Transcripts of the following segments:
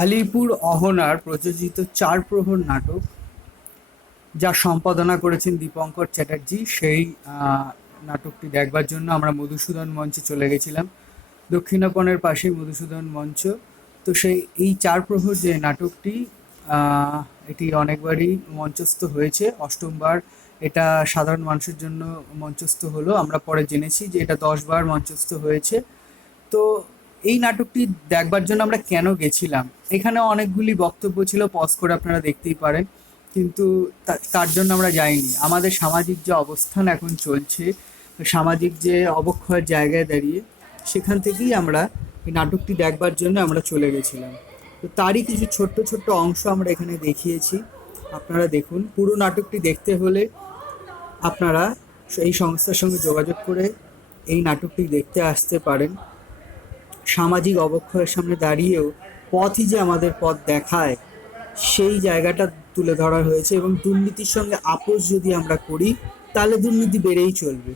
আলিপুর অহনার প্রযোজিত চার প্রহর নাটক যা সম্পাদনা করেছেন দীপঙ্কর চ্যাটার্জি, সেই নাটকটি দেখবার জন্য আমরা মধুসূদন মঞ্চে চলে গেছিলাম। দক্ষিণাপনের পাশেই মধুসূদন মঞ্চ। তো এই চার প্রহর যে নাটকটি, এটি অনেকবারই মঞ্চস্থ হয়েছে। অষ্টমবার এটা সাধারণ মানুষের জন্য মঞ্চস্থ হলো। আমরা পরে জেনেছি যে এটা 10 বার মঞ্চস্থ হয়েছে। তো এই নাটকটি দেখবার জন্য আমরা কেন গেছিলাম, এখানে অনেকগুলি বক্তব্য ছিল, পজ করে আপনারা দেখতেই পারেন, কিন্তু তার জন্য আমরা যাইনি। আমাদের সামাজিক যে অবস্থান এখন চলছে, সামাজিক যে অবক্ষয়ের জায়গায় দাঁড়িয়ে, সেখান থেকেই আমরা এই নাটকটি দেখবার জন্য আমরা চলে গেছিলাম। তো তারই কিছু ছোট্ট ছোট্ট অংশ আমরা এখানে দেখিয়েছি, আপনারা দেখুন। পুরো নাটকটি দেখতে হলে আপনারা এই সংস্থার সঙ্গে যোগাযোগ করে এই নাটকটি দেখতে আসতে পারেন। সামাজিক অবক্ষয়ের সামনে দাঁড়িয়েও পথই যে আমাদের পথ দেখায়, সেই জায়গাটা তুলে ধরা হয়েছে। এবং দুর্নীতির সঙ্গে আপোষ যদি আমরা করি, তাহলে দুর্নীতি বেড়েই চলবে,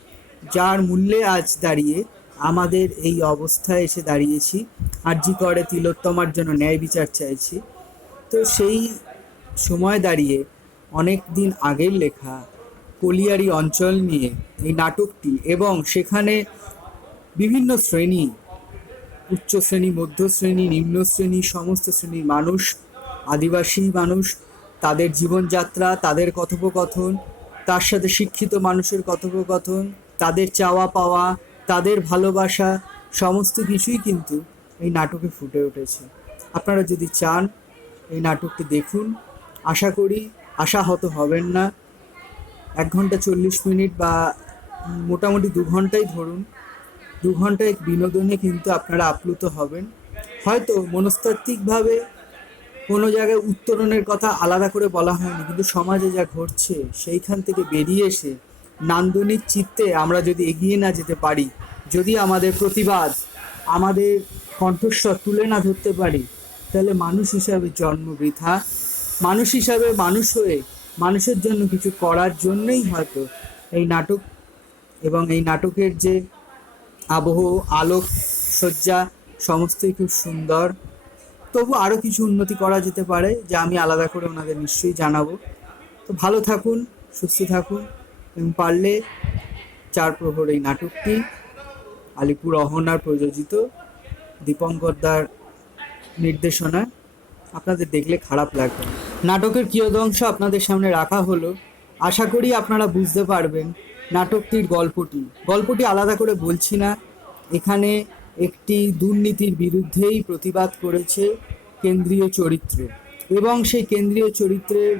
যার মূল্যে আজ দাঁড়িয়ে আমাদের এই অবস্থায় এসে দাঁড়িয়েছি। আরজি করে তিলোত্তমার জন্য ন্যায় বিচার চাইছি। তো সেই সময় দাঁড়িয়ে অনেক দিন আগের লেখা কলিয়ারি অঞ্চল নিয়ে এই নাটকটি, এবং সেখানে বিভিন্ন শ্রেণী, উচ্চ শ্রেণী, মধ্য শ্রেণী, নিম্ন শ্রেণী, সমস্ত শ্রেণীর মানুষ, আদিবাসী মানুষ, তাদের জীবনযাত্রা, তাদের কথোপকথন, তার সাথে শিক্ষিত মানুষের কথোপকথন, তাদের চাওয়া পাওয়া, তাদের ভালোবাসা, সমস্ত কিছুই কিন্তু এই নাটকে ফুটে উঠেছে। আপনারা যদি চান এই নাটকটি দেখুন, আশা করি আশাহত হবেন না। 1 ঘন্টা 40 মিনিট বা মোটামুটি 2 ঘন্টাই ধরুন, 2 ঘন্টায় বিনোদনে কিন্তু আপনারা আপ্লুত হবেন। হয়তো মনস্তাত্ত্বিকভাবে কোনো জায়গায় উত্তরণের কথা আলাদা করে বলা হয়নি, কিন্তু সমাজে যা ঘটছে সেইখান থেকে বেরিয়ে এসে নান্দনিক চিত্তে আমরা যদি এগিয়ে না যেতে পারি, যদি আমাদের প্রতিবাদ, আমাদের কণ্ঠস্বর তুলে না ধরতে পারি, তাহলে মানুষ হিসাবে জন্ম বৃথা। মানুষ হিসাবে মানুষ হয়ে মানুষের জন্য কিছু করার জন্যই হয়তো এই নাটক এবং এই নাটকের যে আবহ, আলোক সজ্জা, সমস্তই খুব সুন্দর। তবু আরও কিছু উন্নতি করা যেতে পারে, যা আমি আলাদা করে ওনাদের নিশ্চয়ই জানাবো। তো ভালো থাকুন, সুস্থ থাকুন, এবং পারলে চার প্রহর এই নাটকটি আলিপুর অহনার প্রযোজিত, দীপঙ্কর দার নির্দেশনায়, আপনাদের দেখলে খারাপ লাগবে। নাটকের কিয়দংশ আপনাদের সামনে রাখা হলো। আশা করি আপনারা বুঝতে পারবেন নাটকটির গল্পটি আলাদা করে বলছি না। এখানে একটি দুর্নীতির বিরুদ্ধেই প্রতিবাদ করেছে কেন্দ্রীয় চরিত্র, এবং সেই কেন্দ্রীয় চরিত্রের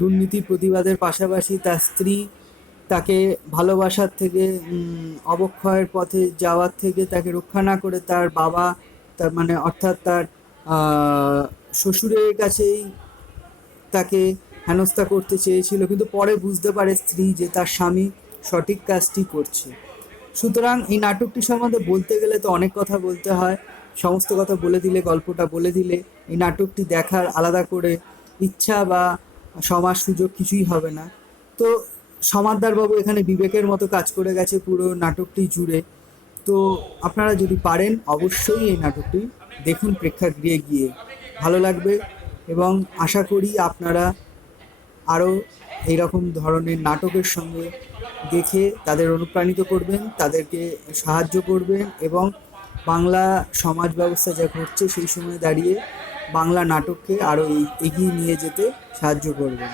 দুর্নীতির প্রতিবাদের পাশাপাশি তার স্ত্রী তাকে ভালোবাসার থেকে, অবক্ষয়ের পথে যাওয়ার থেকে তাকে রক্ষা না করে তার বাবা, তার মানে অর্থাৎ তার শ্বশুরের কাছেই তাকে হেনস্থা করতে চেয়েছিল, কিন্তু পরে বুঝতে পারে স্ত্রী যে তার স্বামী সঠিক কাজটি করছে। সুতরাং এই নাটকটি সম্বন্ধে বলতে গেলে তো অনেক কথা বলতে হয়। সমস্ত কথা বলে দিলে, গল্পটা বলে দিলে এই নাটকটি দেখার আলাদা করে ইচ্ছা বা সমাজ সুযোগ কিছুই হবে না। তো সমাদদারবাবু এখানে বিবেকের মতো কাজ করে গেছে পুরো নাটকটি জুড়ে। তো আপনারা যদি পারেন অবশ্যই এই নাটকটি দেখুন প্রেক্ষাগৃহে গিয়ে, ভালো লাগবে। এবং আশা করি আপনারা আরও এইরকম ধরনের নাটকের সঙ্গে দেখে তাদের অনুপ্রাণিত করবেন, তাদেরকে সাহায্য করবেন, এবং বাংলা সমাজ ব্যবস্থা যা ঘটছে সেই সময় দাঁড়িয়ে বাংলা নাটককে আরও এগিয়ে নিয়ে যেতে সাহায্য করবেন।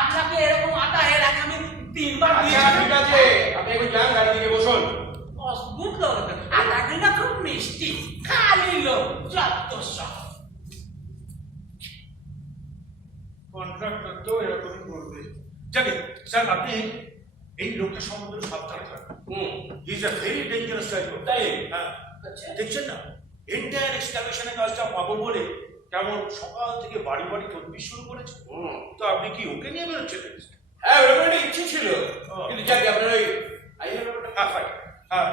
আপনাকে এরকম আটা এর আগে আমি 3 বার দিয়েছি। ঠিক আছে, আপনি এখন যান, গাড়ি দিকে বসুন। অদ্ভুত লোক, আটাটা না খুব মিষ্টি, খালি লোক, যত সব। কন্ট্রাক্টর তো এরকমই করবে। জানি স্যার, আপনি এই লোকটার সম্বন্ধে সাবধানে থাকবেন। He is a very dangerous type. তাই? হ্যাঁ, দেখছেন না, এন্টায়ার এক্সকাভেশনের কাজটা পাবো বলে কেমন সকাল থেকে বাড়ি বাড়ি তদবির শুরু করেছে। তো আপনি কি ওকে নিয়ে বেরোচ্ছিলেন? হ্যাঁ, ওরকম একটা ইচ্ছে ছিল, কিন্তু যাকে আপনার ওই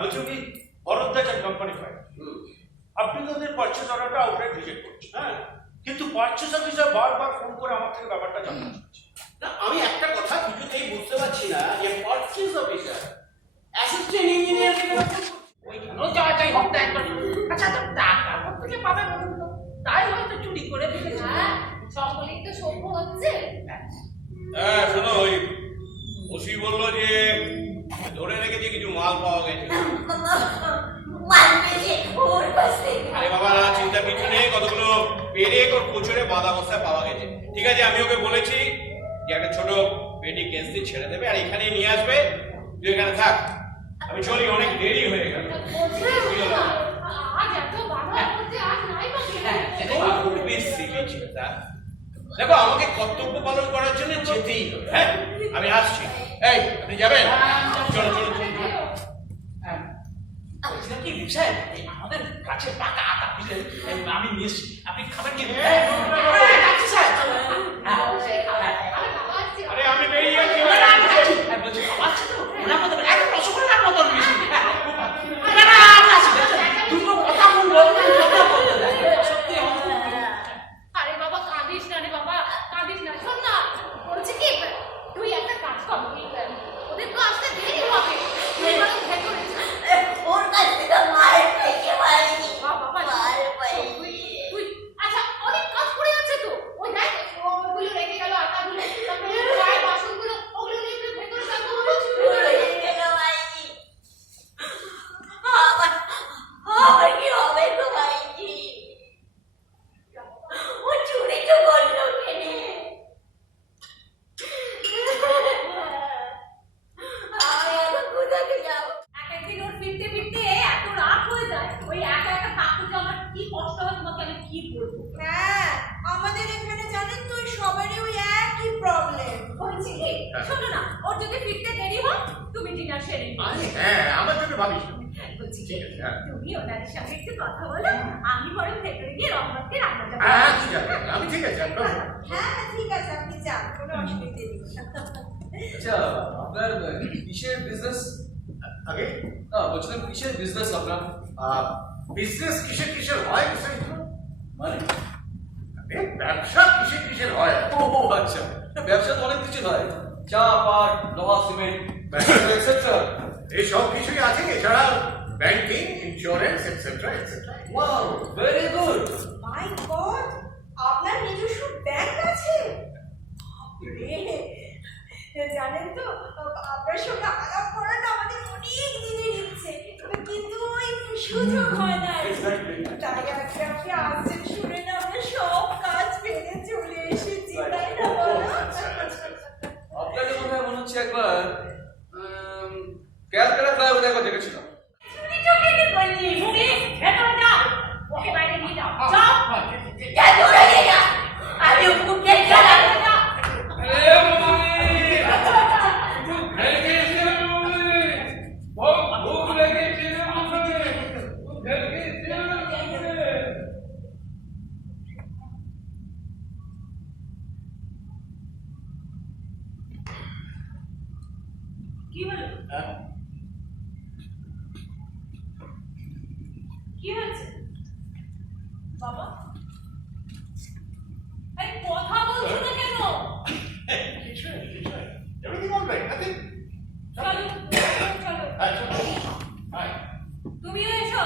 বলছি কি, বরদ্দাজ আর কোম্পানি ফাইল, আপনি তো ওদের পারচেজ অর্ডারটা আউটরাইট রিজেক্ট করছেন। হ্যাঁ, কিন্তু পারচেজ অফিসার বারবার ফোন করে আমার থেকে ব্যাপারটা জানতে চাচ্ছে। না, আমি একটা কথা কিছুতেই বুঝতে পারছি না যে পারচেজ অফিসার অ্যাসিস্ট্যান্ট ইঞ্জিনিয়ার থেকে ওইখানেও যাওয়া চাই হপ্তা একবার। আচ্ছা তো টাকা কোথেকে পাবে বলুন তো? তাই হয়তো চুরি করে ফেলেছে। হ্যাঁ, সকলেই তো সভ্য হচ্ছে। হ্যাঁ শোনো, ওই ওসি বললো যে ধরে রেখেছে কিছু মাল পাওয়া গেছে। আরে বাবা না, চিন্তা কিছু নেই, কতগুলো পেরেক ওর কোচরে বাঁধা অবস্থায় পাওয়া গেছে। ঠিক আছে, আমি ওকে বলেছি যে একটা ছোট পেটি কেস দিয়ে ছেড়ে দেবে আর এখানে নিয়ে আসবে, তুই এখানে থাক। আমি চলি, অনেক দেরি হয়ে গেল। আজ এত বাধা করতে আজ নাই বা খুবই সিলি চিন্তা। দেখো, আমাকে কর্তব্য পালন করার জন্য যেতেই হবে। হ্যাঁ, আমি আসছি। এই, আপনি যাবেন? চলো চলো চলো। বলছিলাম কি বিষয়, আমাদের কাছে পাকা আটা বুঝলেন, আমি নিয়ে এসছি, আপনি খাবেন কি? যাচ্ছি স্যার। আরে আমি বেরিয়ে যাচ্ছি। বলছি খাবার আছে তো, ওনার মতো একদম রসগোল্লার মতন মিশিয়ে দিন। না না, আমি আসি। দুটো কথা বলবো, কথা বলতে দেয়। সত্যি আমাদের আরে বাবা কাঁদিস না রে বাবা, কাঁদিস না। শোন না, বলছি কি তুই একটা কাজ কর, ওদের তো আসতে দেরি হবে, তুই বরং ভেতরে যা। ওর কাছ থেকে মায়ের থেকে পাইনি। বাবা তুই আচ্ছা অনেক কাজ পড়ে আছে তো, ওই দেখ ওগুলো রেখে গেল আটাগুলো, তারপরে চায়ের বাসনগুলো, ওগুলো নিয়ে একটু ভেতরে যাবো। আমার কি হবে গো ভাইজি? ও চুরি তো করলো কেনে? আমি এখন কোথাকে যাবো? এক একদিন ওর ফিরতে ফিরতে এত রাত হয়ে যায়, ওই একা একা থাকতে যে আমার কি কষ্ট হয় তোমাকে আমি কি বলবো। হ্যাঁ, আমাদের এখানে জানেন তো সবারই ওই একই প্রবলেম। বলছি কি শোনো না, ওর যদি ফিরতে দেরি হয় তুমি ডিনার সেরে নিও। হ্যাঁ, আমার জন্য ভাবিস না। বলছি কি তুমি ওনাদের সাথে একটু কথা বলো, আমি বরং ভেতরে গিয়ে রহমতকে রান্নাটা হ্যাঁ ঠিক আছে, আমি ঠিক আছে। হ্যাঁ ঠিক আছে, আপনি যান, কোনো অসুবিধা নেই। আচ্ছা, আপনার কিসের বিজনেস? আগে না, বলছিলাম কিসের বিজনেস আপনার? বিজনেস কিসের কিসের হয় বিস্তারিত? মানে ব্যবসা কিসের কিসের হয়? ও আচ্ছা, ব্যবসা তো অনেক কিছু হয়, চা পাট লোহা সিমেন্ট এক্সেট্রা। এই সব কিছুই আছে, এছাড়া banking, insurance etcetera etcetera. Wow, very good. My god, আপনার নিজস্ব ব্যাংক আছে? জানেন তো আপনার সঙ্গে আলাপ করাটা আমাদের অনেক দিনের ইচ্ছে, কিন্তু ওই সুযোগ হয় না। তাই আজকে আপনি আসছেন শুনে না আমরা সব কাজ ফেলে চলে এসেছি, তাই না বলো? আপনাকে মনে হয় মনে হচ্ছে একবার ক্যালকাটা ফ্লাইওভার একবার দেখেছিলাম। চুরি চুরি কি করলি? মুনি ভেতরে যা, ওকে বাইরে নিয়ে যাও। যাও কেন রে না? আমি ওকে খেলা কি হলো? কি হয়েছে বাবা? এই কথা বলছো না কেন? Everything all right, nothing? চলো চলো, Hi. তুমিও এসো।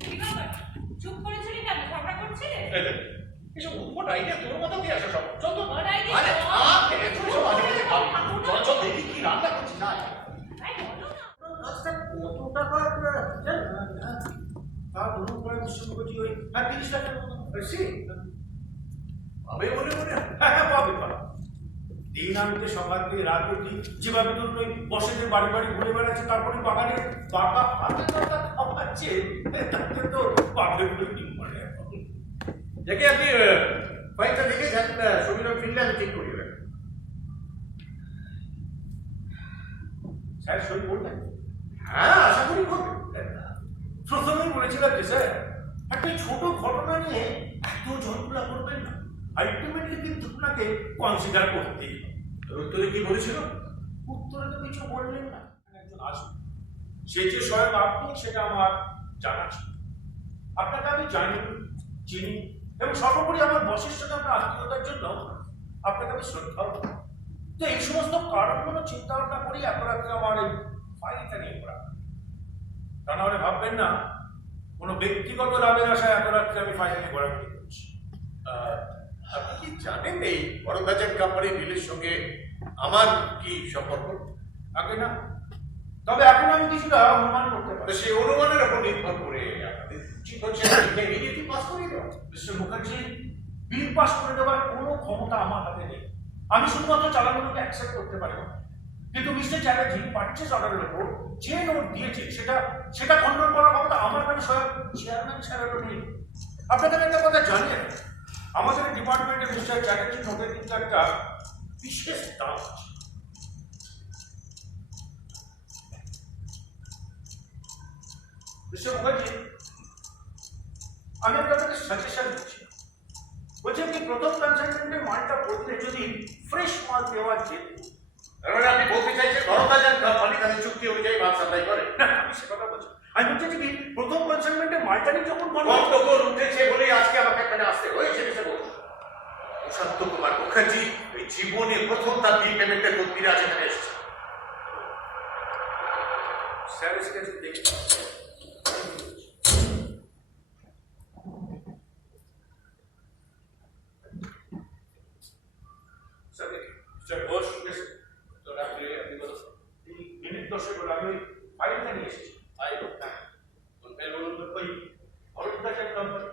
কি ব্যাপার, চুপ করেছিলি কেন? ঝগড়া করছিলে? এসব উদ্ভট আইডিয়া তোর মাথা দিয়ে আসা সব। চল তো। ওর idea আরে তো? থাক, এত সব আজে বাজে ভাবি। চল চল দেখি কি রান্না করছিস না। এই বলো না। আচ্ছা কত টাকা তা ধরুন করে শুরু করছি ওই 30 লাখের মতো বেশি পাবে মনে মনে। হ্যাঁ পাবে পাবে। দিন আমি তো সকাল থেকে রাত অবধি যেভাবে ধরুন ওই বসেদের বাড়ি বাড়ি ঘুরে বেড়াচ্ছে, তারপরে বাগানে পাকা হাতে পাকা খাওয়াচ্ছে, তাতে তো পাবে বলে কি মনে হয়। দেখে আপনি ফাইলটা দেখে যান, সমীরণ ফিরলে আমি ঠিক করি। স্যার সই করবেন? হ্যাঁ আশা করি করবেন। প্রথমে বলেছিলাম যে স্যার একটা ছোট ঘটনা নিয়ে এত ঝঞ্ঝলা করবেন না, আলটিমেটলি কিন্তু আপনাকে কনসিডার করতেই হবে। উত্তরে কি বলেছিল? উত্তরে তো কিছু বললেন না। একজন আসবে, সে যে স্বয়ং আপনি সেটা আমার জানা ছিল। আপনাকে আমি জানি, চিনি এবং সর্বোপরি আমার বসের সাথে আপনার আত্মীয়তার জন্য আপনাকে আমি শ্রদ্ধাও করি। তো এই সমস্ত কারণগুলো চিন্তা ভাবনা করি এত রাত্রে আমার এই ফাইলটা নিয়ে পড়া। তা নাহলে ভাববেন না কোনো ব্যক্তিগত লাভের আশায় এত রাত্রে আমি ফাইল নিয়ে ঘোরাঘুরি করছি। আপনি কি জানেন এই বড়বাজার কোম্পানি ডিলের সঙ্গে আমার কি সম্পর্ক? আগে না, তবে এখন আমি কিছুটা অনুমান করতে তো পারি। সেই অনুমানের উপর নির্ভর করে আমাদের উচিত হচ্ছে ইমিডিয়েটলি পাস করে দেওয়া। মিস্টার মুখার্জি, বিল পাস করে দেওয়ার কোনো ক্ষমতা আমার হাতে নেই। আমি শুধুমাত্র চালানোকে অ্যাকসেপ্ট করতে পারি না। কিন্তু মিস্টার চ্যাটার্জি পারচেজ অর্ডারের উপর যে নোট দিয়েছে সেটা কন্ট্রোল করার ক্ষমতা আমার কাছে স্বয়ং চেয়ারম্যান স্যারেরও নেই। আপনাদের একটা কথা জানেন, আমাদের ডিপার্টমেন্টে মিস্টার চ্যাটার্জি নোটের কিন্তু একটা বিশেষ দাম আছে। মিস্টার মুখার্জি, আমি আপনাদের সাজেশন দিচ্ছি। বলছি আপনি প্রথম কনসালটেন্টের মালটা বদলে যদি ফ্রেশ মাল দেওয়া যেত। তার মানে আপনি বলতে চাইছেন বড়বাজার কোম্পানি তাদের চুক্তি অনুযায়ী মাল সাপ্লাই করে? না, আমি সে কথা বলছি। আমি বলছি যে কি প্রথম কনসালটেন্টের মালটা নিয়ে যখন গন্ডগোল উঠেছে বলেই আজকে আমাকে এখানে আসতে হয়েছে মিস্টার বলুন। প্রশান্ত কুমার মুখার্জি এই জীবনে প্রথম তার বিল পেমেন্টের তদবিরে আজ এখানে এসেছে। স্যার এসে গেছে দেখি। স্যার বস তো রাত্রে আপনি বলো মিনিট 10 হলো আমি ফাইলটা নিয়ে এসেছি। ফাইল? কোন ফাইল বলুন তো? ওই বড়বাজার কোম্পানি।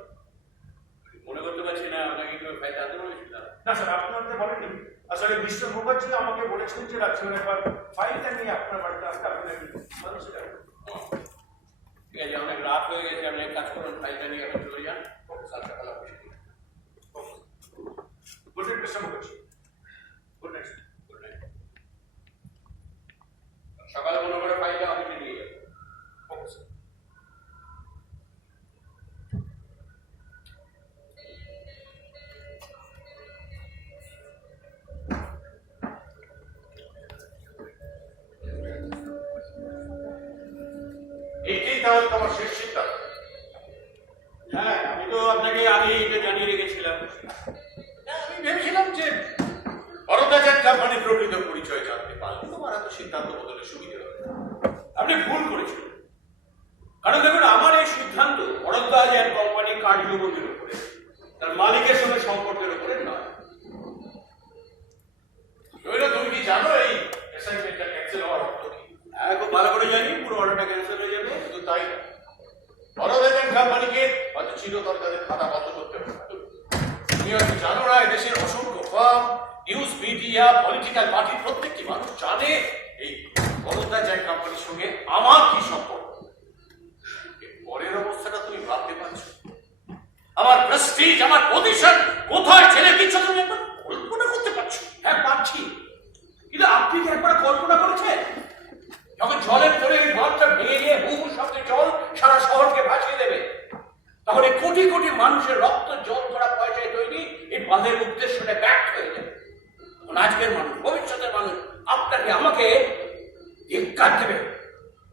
মনে করতে পারছি না আপনাকে কি ফাইলটা আনতে বলেছিলাম। না স্যার, আপনি আমাকে বলেননি। আসলে মিস্টার মুখার্জি আমাকে বলেছেন যে রাত্রে একবার ফাইলটা নিয়ে আপনার বাড়িতে আসতে আপনি মানুষের ঠিক আছে, অনেক রাত হয়ে গেছে, আপনি এক কাজ করুন, ফাইলটা নিয়ে এখন চলে যান, কাল সকালে অফিসে দিয়ে আসবেন। Good night mister Mukherjee. Good night. Good night. সকালে মনে করে ফাইলটা অফিসে নিয়ে যাবেন। Okay sir. এইটাই তাহলে তোমার শেষ সিদ্ধান্ত? হ্যাঁ, আমি তো আপনাকে আগে এটা জানিয়ে রেখেছিলাম। আমি ভেবেছিলাম যে বড়বাজার কোম্পানির প্রকৃত পরিচয় জানতে পারলে তোমার এত সিদ্ধান্ত বদলে সুবিধা হবে। আপনি ভুল করেছেন, কারণ দেখুন আমার এই সিদ্ধান্ত বড়দাজ অ্যান্ড কোম্পানি কার্যবোধের উপরে, তার মালিকের সঙ্গে সম্পর্কের উপরে নয়। তুমি কি জানো এই অ্যাসাইনমেন্টটা ক্যান্সেল হওয়ার অর্থ কি? হ্যাঁ, খুব ভালো করে জানি, পুরো অর্ডারটা ক্যান্সেল হয়ে যাবে। শুধু তাই না, বড়বাজার কোম্পানিকে হয়তো চিরতরে তাদের খাতা বন্ধ করতে হবে। তুমি হয়তো জানো না এদেশের অসংখ্য ফার্ম, নিউজ মিডিয়া, পলিটিক্যাল পার্টির প্রত্যেকটি মানুষ জানে এই বড়বাজার কোম্পানির সঙ্গে আমার কি সম্পর্ক। এর পরের অবস্থাটা তুমি ভাবতে পারছো? আমার প্রেস্টিজ, আমার পজিশন কোথায় ছেড়ে দিচ্ছ তুমি একবার কল্পনা করতে পারছো? হ্যাঁ, পাচ্ছি, কিন্তু আপনি কি একবার কল্পনা করেছেন যখন জলের তোরে এই বাঁধটা ভেঙে গিয়ে বহু শব্দে জল সারা শহরকে ভাসিয়ে দেবে, তখন এই কোটি কোটি মানুষের রক্ত জল করা পয়সায় তৈরি এই বাঁধের উদ্দেশ্যটা ব্যর্থ হয়ে যাবে। তখন আজকের মানুষ, ভবিষ্যতের মানুষ আপনাকে আমাকে ধিক্কার দেবে।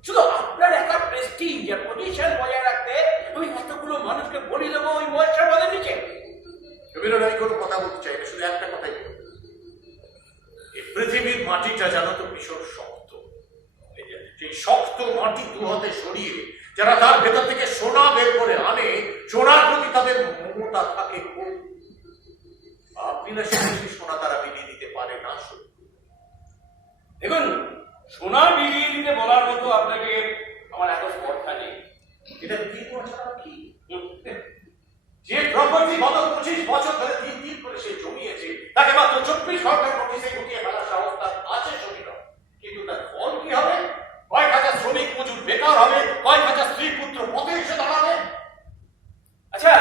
শুধু আপনার একা প্রেস্টিজ আর পজিশন বজায় রাখতে আমি কতগুলো মানুষকে বলি দেবো ওই মহেশ্বর বাঁধের নিচে। রবীন্দ্র আমি কোনো কথা বলতে চাই না, শুধু একটা কথাই বলবো। এই পৃথিবীর মাটিটা জানো তো ভীষণ শক্ত। সেই শক্ত মাটি দু হাতে সরিয়ে যারা তার ভেতর থেকে সোনা বের করে আনে, সোনার প্রতি তাদের মমতা থাকে খুব। আপনি না সেই সোনা তারা বিলিয়ে দিতে পারে না। দেখুন, সোনা বিলিয়ে দিতে বলার মতো আপনাকে আমার এত স্পর্ধা নেই। এটা কি করছে কি? যে প্রপার্টি গত 25 বছর ধরে দিন দিন করে সে জমিয়েছে, তাকে মাত্র 24 ঘন্টার নোটিশে গুটিয়ে ফেলার সাহস তার আছে শরীর। কিন্তু তার ফল কি হবে? কয়েক হাজার শ্রমিক মজুর বেকার হবে, কয়েক হাজার স্ত্রী পুত্র পথে এসে দাঁড়াবে। আচ্ছা,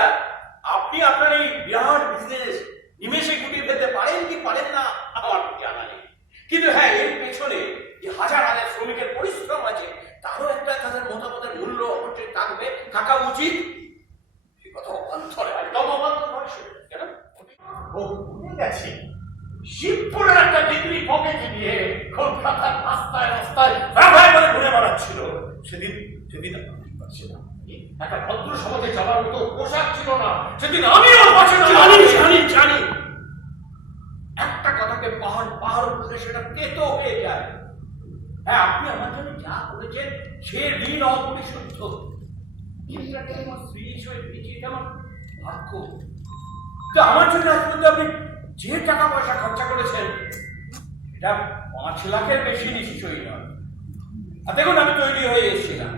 আপনি আপনার এই বিরাট বিজনেস নিমেষে গুটিয়ে ফেলতে পারেন কি পারেন না আমার জানা নেই, কিন্তু হ্যাঁ, এর পেছনে যে হাজার হাজার শ্রমিকের পরিশ্রম আছে তারও একটা তাদের মতামতের মূল্য অবশ্যই থাকবে, থাকা উচিত। সে কথা অন্তরে একদম অবান্তর নয়। কেন ও ভুলে গেছি, শিবপুরের একটা ডিগ্রি পকেটে নিয়ে কলকাতার রাস্তায় রাস্তায় ব্যবহার করে ঘুরে বেড়াচ্ছিল। সেদিন আর ভাবতে পারছি না, একটা ভদ্র সমাজে যাওয়ার মতো পোশাক ছিল না। সেদিন আমিও জানি একটা কথাকে পাহাড় তার উপরে সেটা তেতো হয়ে যায়। হ্যাঁ, আপনি আমার জন্য যা করেছেন সে ঋণ অপরিশুদ্ধ, কিন্তু একটা আমার স্ত্রী হিসেবে বেঁচে আমার ভাগ্য। তো আমার জন্য আজ পর্যন্ত আপনি যে টাকা পয়সা খরচা করেছেন এটা 5 লাখের বেশি নিশ্চয়ই নয়। আর দেখুন, আমি তৈরি হয়ে এসেছিলাম,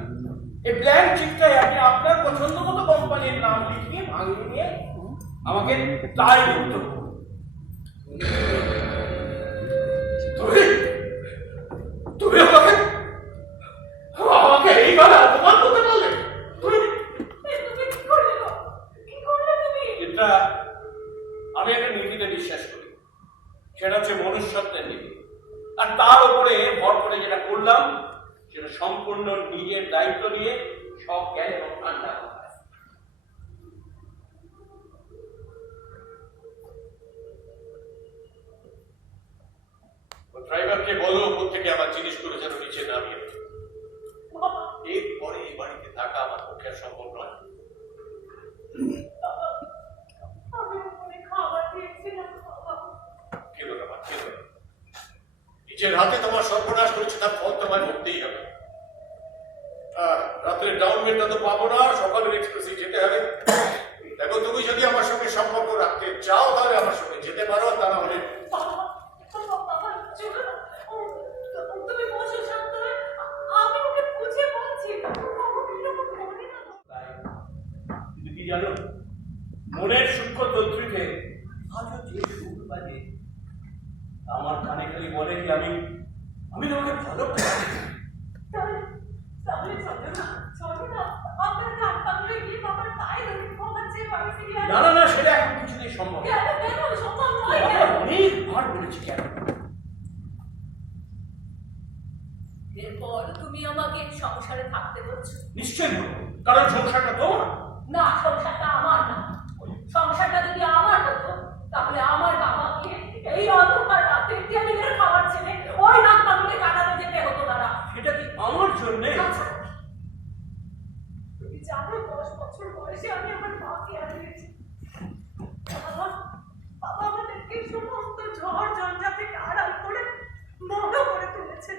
এই ব্ল্যাঙ্ক চেকটায় আপনি আপনার পছন্দ মতো কোম্পানির নাম লিখিয়ে ভাঙিয়ে নিয়ে আমাকে তাই মুক্ত করুন। তুমি আমাকে এইভাবে অপমান করতে পারলে? তুমি কি করলে গো? কি করলে তুমি? এটা আমি একটা নীতিতে বিশ্বাস করি, সেটা হচ্ছে মনুষ্যত্বের নীতি। আর তার উপরে ভর করে যেটা করলাম সেটা সম্পূর্ণ নিজের দায়িত্ব নিয়ে সব জ্ঞান এবং ঠান্ডা। ড্রাইভারকে বলো ওপর থেকে আমার জিনিসগুলো যেন নিচে নামিয়ে দেয়। বাবা, এরপরে এই বাড়িতে থাকা আমার পক্ষে সম্ভব নয়। আমি ওখানে খাবার দিয়েছিলাম বাবা। কেন না মা, কেন? নিজের হাতে তোমার সর্বনাশ করেছে, তার ফল তোমায় ভুগতেই হবে। রাত্রে ডাউনবেলটা তো পাবো না, সকালের এক্সপ্রেসে যেতে হবে। দেখো, তুমি যদি আমার সঙ্গে সম্পর্ক রাখতে চাও তাহলে আমার সঙ্গে যেতে পারো, তা না হলে বাবা, চলো না। তুমি বসো শান্ত হয়ে। আমি ওকে বুঝিয়ে বলছি। বাবা, এরকম করে না। কিন্তু কি জানো, মনের সূক্ষ্ম তন্ত্রীতে আজও যে সুর বাজে আমার কানে খালি বলে কি আমি তোমাকে ভালোবাসি। তাহলে চলো না, চলো না। আপনার গান পাগলে গিয়ে বাবার পায়ে ধরে ক্ষমা চেয়ে বাড়ি ফিরে আসবো। না, সেটা এখন কিছুতেই সম্ভব না। কেন সম্ভব নয়? অনেকবার বলেছি কেন। এরপর তুমি আমাকে সংসারে থাকতে বলছো? নিশ্চয়ই বলবো, কারণ সংসারটা তোমার। না, সংসারটা আমার না। সংসারটা যদি আমার হতো তাহলে আমার বাবাকে এই অন্ধকার রাতে টেবিলের খাবার ছেড়ে ওই রাত পাগলে কাটাতে যেতে হতো না। সেটা কি আমার জন্যে? আচ্ছা, তুমি জানো 10 বছর বয়সে আমি আমার মাকে হারিয়েছি। বাবা আমাদেরকে সমস্ত ঝড় ঝঞ্ঝা থেকে আড়াল করে বড় করে তুলেছে।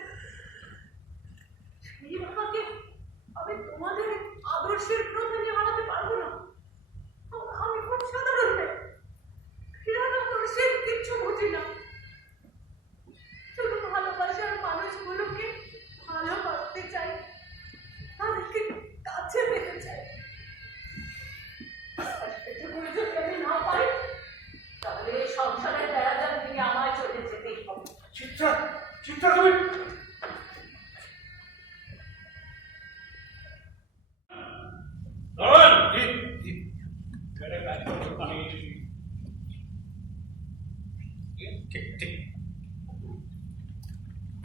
সেই বাবাকে আমি তোমাদের আদর্শের প্রধানে বানাতে পারবো না। আমি খুব সাধারণ মেয়ে, ফিরাদ আদর্শের কিচ্ছু বুঝি না। শুধু ভালোবাসার মানুষগুলোকে ভালোবাসতে চাই, তাদেরকে কাছে পেতে চাই। এটুকু যদি আমি না পাই তাহলে এই সংসারের বেড়াজাল থেকে আমায় চলে যেতেই হবে। চিত্রা, তুমি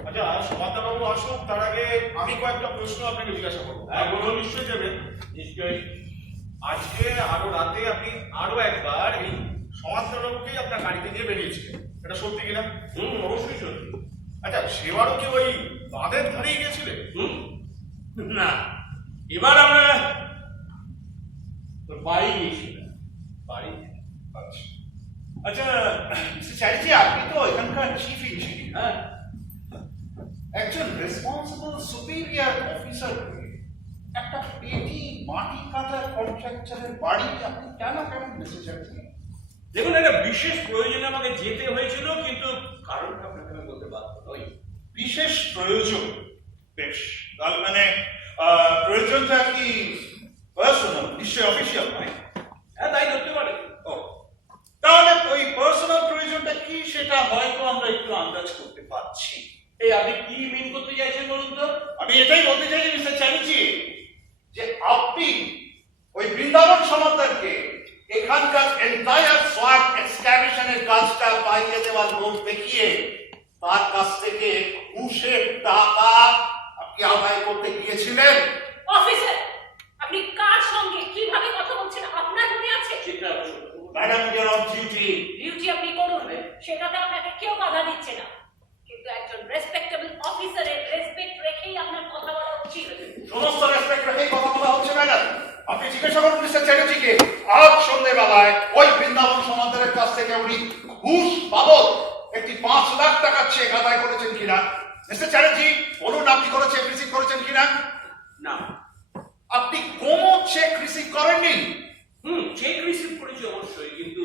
আচ্ছা, সমাদাবাবু আসুক তার আগে আমি কয়েকটা প্রশ্ন আপনাকে জিজ্ঞাসা করবো। বলুন। নিশ্চয়ই যাবেন। নিশ্চয়ই। আজকে আরো রাতে আপনি আরো একবার এই সমাদাবাবুকেই আপনার গাড়িতে নিয়ে বেরিয়েছিলেন, এটা সত্যি কিনা? অবশ্যই সত্যি। আচ্ছা, সেবারও কি ওই বাঁধের ধারেই গেছিলেন? না, এবার আমরা তোর বাড়ি গিয়েছিলাম। বাড়ি? আচ্ছা আচ্ছা, চ্যাটার্জি, আপনি তো এখানকার চিফ ইঞ্জিনিয়ার। হ্যাঁ, একজন রেসপন্সিবল সুপিরিয়র অফিসার একটা পেটি মাটি কাটার কন্ট্রাক্টরের বাড়ি আপনি কেন বেঁচে যাচ্ছেন? দেখুন, একটা বিশেষ প্রয়োজনে আমাকে যেতে হয়েছিল, কিন্তু কারণটা আপনাকে আমি বলতে বাধ্য নই। বিশেষ প্রয়োজন? বেশ, তার মানে প্রয়োজনটা কি পার্সোনাল, নিশ্চয়ই অফিসিয়াল নয়? হ্যাঁ, তাই ধরতে পারে। ও, তাহলে ওই পার্সোনাল প্রয়োজনটা কি সেটা হয়তো আমরা একটু আন্দাজ করতে পারছি। এই আপনি কি মিন করতে চাইছেন বলুন তো? আমি এটাই বলতে চাই মিস্টার চ্যাটার্জি, যে আপনি ওই বৃন্দাবন সমাদারকে এখানকার এন্টায়ার সোয়াট এক্সক্যাভেশনের কাজটা পাইয়ে দেওয়ার লোক দেখিয়ে তার কাছ থেকে ঘুষের টাকা আপনি আদায় করতে গিয়েছিলেন। অফিসার, আপনি কার সঙ্গে কিভাবে কথা বলছেন আপনার মনে আছে? Madam, your on duty. Duty আপনি করুন, সেটাতে আপনাকে কেউ বাধা দিচ্ছে না, কিন্তু একজন রেসপেক্টেবল অফিসারের রেসপেক্ট রেখেই আপনার কথা বলা উচিত। সমস্ত রেসপেক্ট রেখেই কথা বলা হচ্ছে ম্যাডাম। আপনি জিজ্ঞাসা করুন মিস্টার চ্যাটার্জিকে, আজ সন্ধ্যেবেলায় ওই বৃন্দাবন সমাদারের কাছ থেকে উনি ঘুষ বাবদ একটি 5 লাখ টাকার চেক আদায় করেছেন কিনা? মিস্টার চ্যাটার্জি, বলুন আপনি কোনো চেক রিসিভ করেছেন কিনা? না। আপনি কোনো চেক রিসিভ করেননি? চেক রিসিভ করেছি অবশ্যই, কিন্তু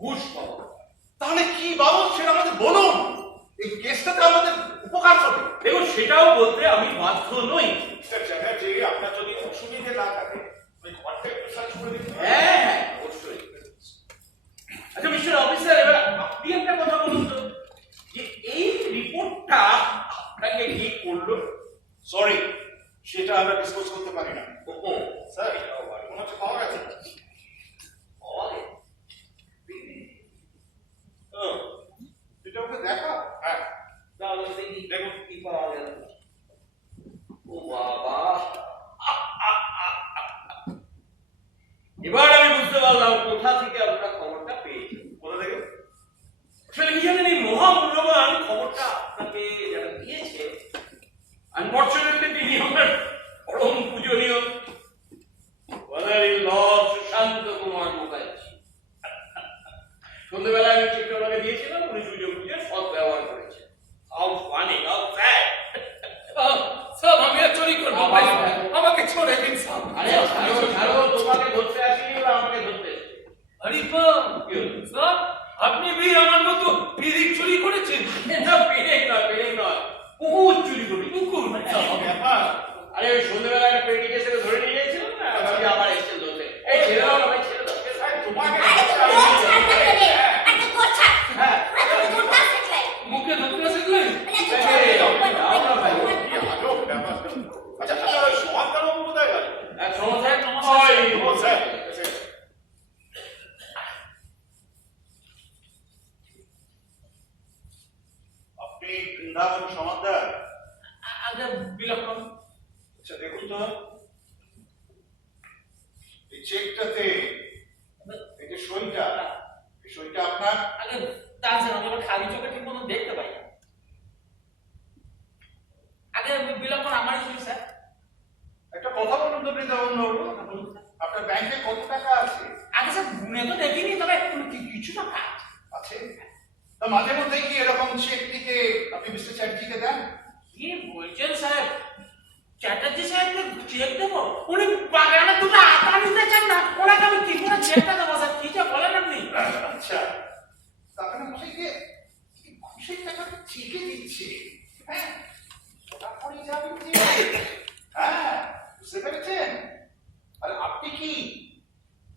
ঘুষ পাবো। তাহলে কি বাবদ সেটা আমাদের বলুন, এই কেসটাতে আমাদের উপকার হবে। দেখুন, সেটাও বলতে আমি বাধ্য নই। মিস্টার চ্যাটার্জি, আপনার যদি অসুবিধে না থাকে ওই ঘরটা একটু সার্চ করে দিন। হ্যাঁ, অবশ্যই। আচ্ছা মিস্টার অফিসার, এবার আপনি একটা কথা বলুন তো, যে এই রিপোর্টটা আপনাকে কি করলো? সরি, সেটা আমরা ডিসকাস করতে পারি না। ও স্যার, মনে হচ্ছে পাওয়া গেছে। এটা ওকে দেখা। হ্যাঁ, তাহলে দেখুন কি পাওয়া গেল। ও বাবা, এবার আমি বুঝতে পারলাম কোথা থেকে আপনারা খবরটা পেয়েছেন। কোথা থেকে? আসলে কি জানেন, এই মহামূল্যবান খবরটা আপনাকে যারা দিয়েছে, আনফরচুনেটলি তিনি আমার পরম পূজনীয় father in law Sushanta Kumar Mukherjee. সন্ধ্যেবেলায় আমি চিঠি ওনাকে দিয়েছিলাম, উনি সুযোগ বুঝে সৎ ব্যবহার করেছেন। How funny, how sad. সব আমি আর চুরি করবো, আমাকে ছোড়ে দিন সব। আরে ছাড়ো ছাড়ো, তোমাকে ধরতে আসিনি, ওরা আমাকে ধরতে এসেছে। আরে সব আপনি भी আমার মতো পিরিক চুরি করেছেন? এটা পেরেক নয়, কুকুর চুরি করি। কুকুর ব্যাপার। আরে ওই সন্ধ্যেবেলায় পেটি কেসে ধরে নিয়ে গিয়েছিলাম না, ভাবছি আবার এসেছেন ধরতে। এই ছেড়ে দাও না ভাই, ছেড়ে দাও। তোমাকে হ্যাঁ, মুখে ধরতে শিখলেন? দাও না ভাই। কি আজব ব্যাপার। আচ্ছা, ওই সমাজকার বাবু কোথায় গেল? সমস্যা ও স্যার, আপনি বৃন্দাবন সমাজদার? আগে বিলক্ষণ। আচ্ছা, দেখুন তো এই চেকটাতে এই যে সইটা, এই সইটা আপনার? আগে তাছাড়া আমি আবার খালি চোখে ঠিক মতো দেখতে পাই না। আগে বিলক্ষণ আমারই শুনি স্যার। একটা কথা বলুন তো বৃন্দাবন বাবু, আপনার ব্যাংকে কত টাকা আছে? আগে স্যার গুনে তো দেখিনি, তবে কিছু টাকা আছে। তা মাঝে মধ্যে কি এরকম চেক লিখে আপনি মিস্টার চ্যাটার্জিকে দেন? কি বলছেন স্যার? চ্যাটার্জি সাহেবকে চেক দেবো? উনি বাগানে দুটো আটা নিতে চান না, ওনাকে আমি কি করে চেকটা দেবো স্যার? কি যে বলেন আপনি? আচ্ছা, তাহলে মশাইকে ঘুষের টাকাটা চেকে দিচ্ছে। হ্যাঁ, ওটা করে যাবেন যে। হ্যাঁ, বুঝতে পেরেছেন? আরে আপনি কি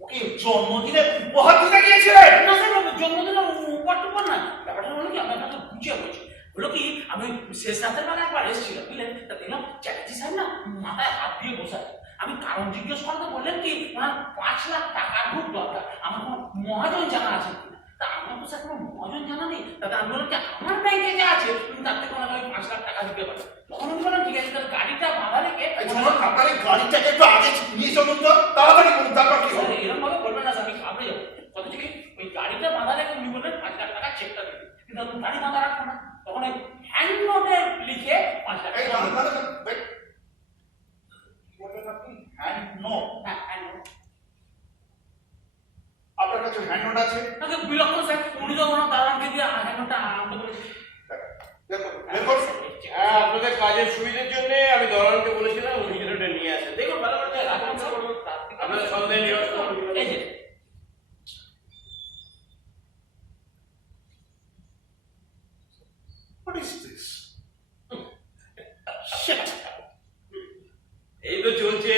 ওকে জন্মদিনের উপহার দিতে গিয়েছিলেন? না স্যার, জন্মদিনের উপর টুপর না। ব্যাপারটা হলো কি, আমার কাছে গুছিয়ে বলছি। হলো কি, আমি শেষ রাতের বেলা একবার এসেছিলাম, বুঝলেন? তা দেখলাম চ্যাটার্জি সাহেব না মাথায় হাত দিয়ে বসে আছে। আমি কারণ জিজ্ঞেস করতে বললেন কি, ওনার 5 লাখ টাকার খুব দরকার, আমার কোনো মহাজন জানা আছে কিনা। তা আমার তো স্যার কোনো মহাজন জানা নেই। তাতে আমি বললাম কি, আমার ব্যাংকে যা আছে তুমি তার থেকে ওনাকে 5 লাখ টাকা দিতে পারো। তখন আমি বললাম ঠিক আছে, তাহলে গাড়িটা বাঁধা রেখে আপনার এই গাড়িটাকে একটু আগে নিয়ে চলুন তো, তাড়াতাড়ি করুন, তারপর কি হবে? এরকম ভাবে বলবেন না স্যার, আমি ঘাবড়ে যাবো। কত থেকে ওই গাড়িটা বাঁধা রেখে উনি বললেন 5 লাখ টাকা চেকটা দিতে, কিন্তু আমি গাড়ি বাঁধা রাখবো না। তখন ওই হ্যান্ড নোটে লিখে 5 লাখ এই টাকা। দাঁড়ান, wait. কি বললেন আপনি? Hand note? হ্যাঁ, হ্যান্ড নোট। আপনার কাছে হ্যান্ড নোট আছে? আগে বিলক্ষণ স্যার, উনি তো ওনার দালানকে দিয়ে হ্যান্ড নোটটা আনতে বলেছে। দেখুন, দেখুন। হ্যাঁ, আপনাদের কাজের সুবিধার জন্য আমি দলালকে বলেছিলাম উনি যেন এটা নিয়ে আসেন। দেখুন ভালো করে রাখুন স্যার, আপনাদের সন্দেহ নিরসন হবে। এই যে What is this? Shit! এই তো চলছে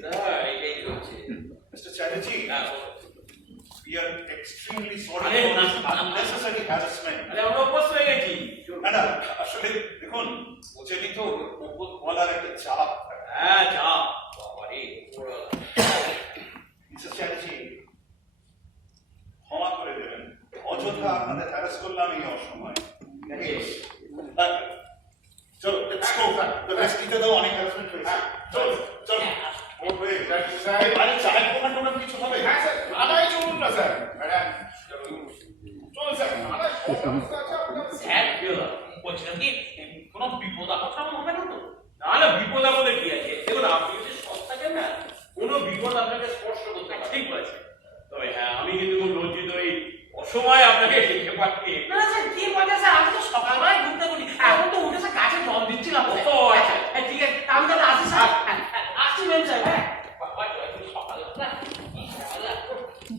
স্যার, এটাই চলছে। Mr. Chatterjee, হ্যাঁ, we are extremely sorry আরে, for this না, unnecessary harassment. আরে আমরা অভ্যস্ত হয়ে গেছি। না, না, আসলে দেখুন, বুঝেনি তো উপর বলার একটা চাপ। হ্যাঁ, যা বাবারে, ওপরওয়ালা। মিসেস চ্যাটার্জি, ক্ষমা করে দেবেন, অযথা আপনাদের হ্যারাস করলাম এই অসময়। চলো, let's go. The rest দিতে দাও, অনেক harassment হয়েছে। চলো, চলো। আরে, চায়ের দোকান টোকান কিছু হবে? হ্যাঁ স্যার, আদায় চলুন না স্যার। ম্যাডাম, চলুন স্যার, আদায় সব ব্যবস্থা আছে আপনার। স্যার বলছিলাম কি, কোনো বিপদ আপদ হবে না তো? না না, বিপদ আপদে কি আছে? দেখুন, আপনি যদি সৎ থাকেন না, কোনো বিপদ আপনাকে স্পর্শ করতে পারে। ঠিক বলেছে। তবে হ্যাঁ, আমি কিন্তু খুব লজ্জিত, এই অসময়ে আপনাকে লিখে পাঠিয়ে। না স্যার, কি নাও।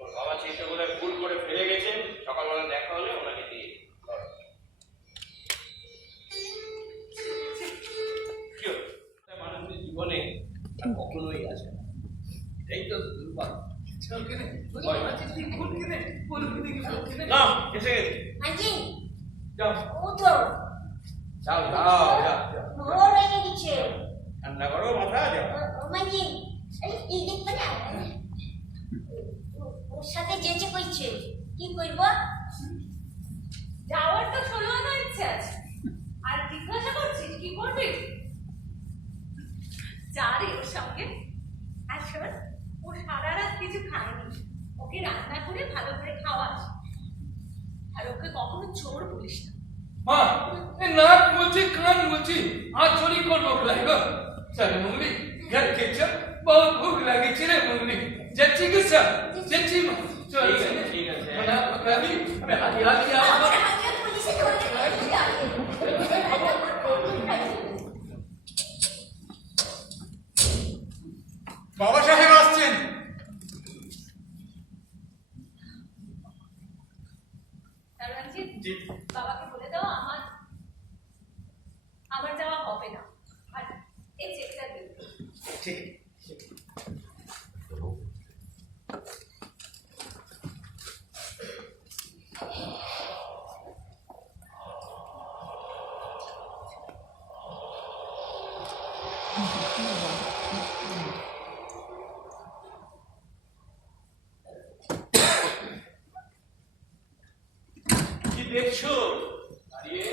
ওর বাবা চিন্তা করে ভুল করে ফেলে গেছে, সকালবেলা দেখা হলে ওনাকে দিয়ে দিই। কি হলো? মানুষের জীবনে আর কখনোই আসে না, এই তো দুর্ভাগ্য। না, এসে গেছে। আন্টি যাও উঠো যাও যাও যাও যাও। ভোর হয়ে গেছে ঠান্ডা করো মাথা, যাও। মাঝি এই দেখবে না ওর সাথে যেতে কইছে কি করব যাওয়ার তো 16 আনা ইচ্ছে আছে, আর জিজ্ঞাসা করছিস কি করবি? যা রে ওর সঙ্গে। আর শোন, ও সারা রাত কিছু খায়নি, ওকে রান্না করে ভালো করে খাওয়াস, আর ওকে কখনো চোর বলিস না। মা এই নাক মুছি কান মুছি আর চুরি করবো বলাই গো চল মুঙ্গলি ঘর কে চল বহুত ভুক লাগেছে রে মুঙ্গলি যাচ্ছি কি স্যার যাচ্ছি মা চল ঠিক আছে, ঠিক আছে। মানে কবি আমি হাতি হাতি আমার আমাকে পুলিশে ধরে বাবা সাহেব আসছেন। রঞ্জিত, বাবাকে বলে দাও আমার যাওয়া হবে না, আর এই চেকটা দিন। ঠিক কি দেখছো দাঁড়িয়ে?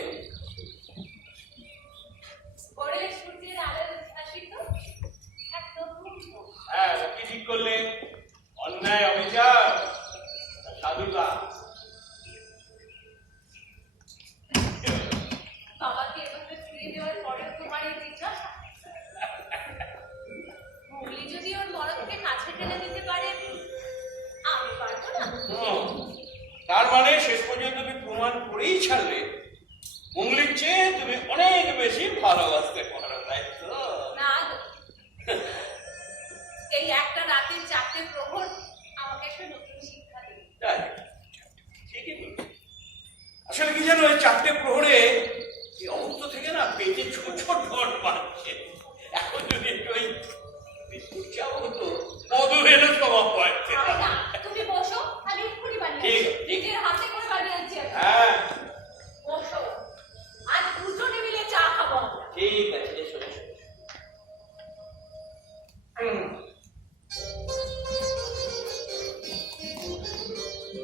পরে সূর্যের আলো আসিত একদম মুগ্ধ। হ্যাঁ, কি ঠিক করলে? অন্যায়, অবিচার, সাধুতা? বাবাকে এভাবে ফিরে দেওয়ার পরেও তোমার এই জিজ্ঞাসা? মুগলি যদি ওর মরদকে কাছে টেনে দিতে পারে, আমি পারবো না? তার মানে শেষ পর্যন্ত তুমি প্রমাণ করেই ছাড়লে মুঙ্গলির চেয়ে তুমি অনেক বেশি ভালোবাসতে পারো, তাই তো? না গো। এই একটা রাতের 4টে প্রহর আমাকে একটা নতুন শিক্ষা দিল। তাই, ঠিকই বলছি। আসলে কি জানো, ওই 4টে প্রহরে এই অবস্থ থেকে না পেটে ছোট ছোট ঢোট বাড়ছে। এখন যদি একটু ওই বিস্কুট চাও হতো, মধু এনে স্বভাব পাচ্ছে। আর না, তুমি বসো, আমি এক্ষুনি বানিয়ে ঠিক আনছি। আছে। নিজের হাতে করে বানিয়ে আনছি আমি। হ্যাঁ, বসো, আজ দুজনে মিলে চা খাবো আমরা। ঠিক আছে, এসো এসো।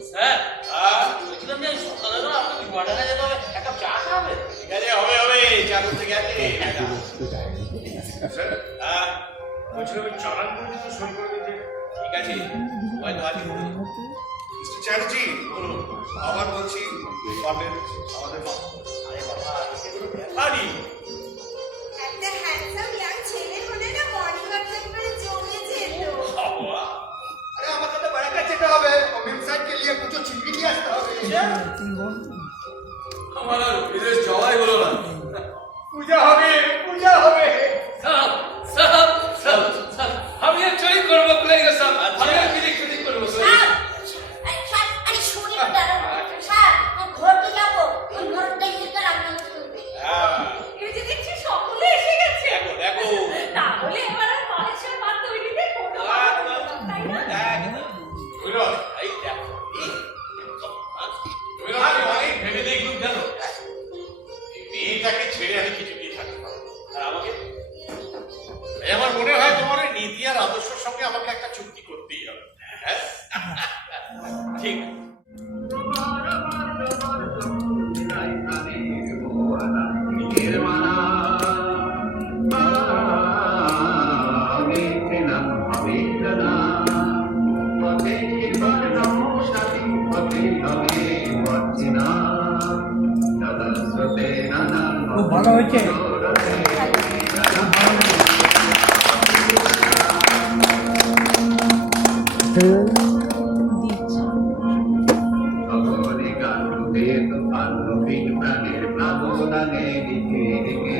স্যার, বলছিলাম যে সকালে তো আপনাকে বাটানা যেতে হবে, এক কাপ চা খাবে? ঠিক আছে, হবে হবে, চা করতে গেছে। স্যার বলছিলাম ওই চালান করে দিতে সই করে দিতে। ঠিক আছে, হয়তো আজ করে দেবো। মিস্টার চ্যাটার্জি বলুন, আবার বলছি পাবেন আমাদের মা। আরে বাবা, এগুলো ব্যাপারই। একটা হ্যান্ডসাম ইয়াং ছেলে হলে না মর্নিং ওয়াক করে জমে যেত বাবা, अरे আমাকে তো বারাকা যেতে হবে, অমিন সাহেব के लिए कुछ चिंगी নিয়ে আসতে হবে। আমার আর বিদেশ যাওয়াই হলো না। পূজা হবে, পূজা হবে। সাহেব সাহেব সাহেব সাহেব আমি আর চুরি করবো বলাই গো সাহেব আমি আর চুরি করবো স্যার আরে শুনি তো দাঁড়াও স্যার ঘরতে যাবো ওই ঘরটা গিয়ে রান্না করতে হ্যাঁ, এই যে দেখছি সকলে এসে গেছে। দেখো দেখো। তাহলে এবার আর পায়েসের ভাত তৈরিতে কোনো তাই না? বুঝলো? এই দেখো, এই তুমি না অনেক ভেবে দেখলুম জানো, এই মেয়েটাকে ছেড়ে আমি কিছুতেই থাকতে পারবো না। আর আমাকে তাই আমার মনে হয় তোমার ওই নীতি আর আদর্শের সঙ্গে আমাকে একটা চুক্তি করতেই হবে। হ্যাঁ, ঠিক। খুব ভালো হয়েছে। দিচ্ছি বেদ পাণ্ডবীর প্রাণের প্লাবনানে দিকে দিকে